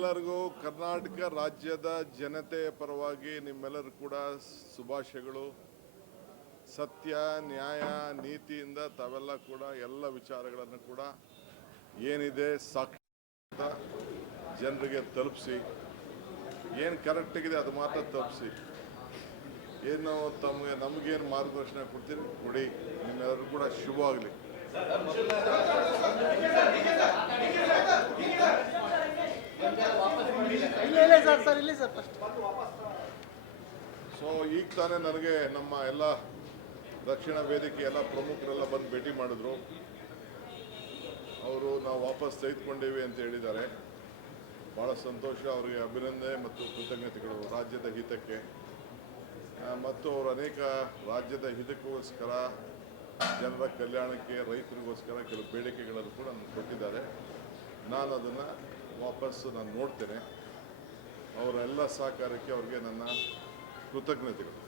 ನಿಮ್ಮೆಲ್ಲರಿಗೂ ಕರ್ನಾಟಕ ರಾಜ್ಯದ ಜನತೆಯ ಪರವಾಗಿ ನಿಮ್ಮೆಲ್ಲರೂ ಕೂಡ ಶುಭಾಶಯಗಳು. ಸತ್ಯ, ನ್ಯಾಯ, ನೀತಿಯಿಂದ ತಾವೆಲ್ಲ ಕೂಡ ಎಲ್ಲ ವಿಚಾರಗಳನ್ನು ಕೂಡ ಏನಿದೆ ಸಾಕ್ಷಿ ಜನರಿಗೆ ತಲುಪಿಸಿ, ಏನು ಕರೆಕ್ಟಾಗಿದೆ ಅದು ಮಾತ್ರ ತಲುಪಿಸಿ. ಏನು ನಮಗೇನು ಮಾರ್ಗದರ್ಶನ ಕೊಡ್ತೀರಿ ಕೊಡಿ. ನಿಮ್ಮೆಲ್ಲರೂ ಕೂಡ ಶುಭವಾಗಲಿ. ಸೊ ಈಗ ತಾನೇ ನನಗೆ ನಮ್ಮ ಎಲ್ಲ ರಕ್ಷಣಾ ವೇದಿಕೆ ಎಲ್ಲ ಪ್ರಮುಖರೆಲ್ಲ ಬಂದು ಭೇಟಿ ಮಾಡಿದ್ರು. ಅವರು ನಾವು ವಾಪಸ್ ತೆಗೆದುಕೊಂಡೇವೆ ಅಂತ ಹೇಳಿದ್ದಾರೆ. ಭಾಳ ಸಂತೋಷ. ಅವರಿಗೆ ಅಭಿನಂದನೆ ಮತ್ತು ಕೃತಜ್ಞತೆಗಳು. ರಾಜ್ಯದ ಹಿತಕ್ಕೆ ಮತ್ತು ಅವರು ಅನೇಕ ರಾಜ್ಯದ ಹಿತಕ್ಕೋಸ್ಕರ, ಜನರ ಕಲ್ಯಾಣಕ್ಕೆ, ರೈತರಿಗೋಸ್ಕರ ಕೆಲವು ಬೇಡಿಕೆಗಳನ್ನು ಕೂಡ ನನಗೆ ಕೊಟ್ಟಿದ್ದಾರೆ. ನಾನು ಅದನ್ನು ವಾಪಸ್ಸು ನೋಡ್ತೇನೆ. ಅವರ ಎಲ್ಲ ಸಹಕಾರಕ್ಕೆ ಅವರಿಗೆ ನನ್ನ ಕೃತಜ್ಞತೆಗಳು.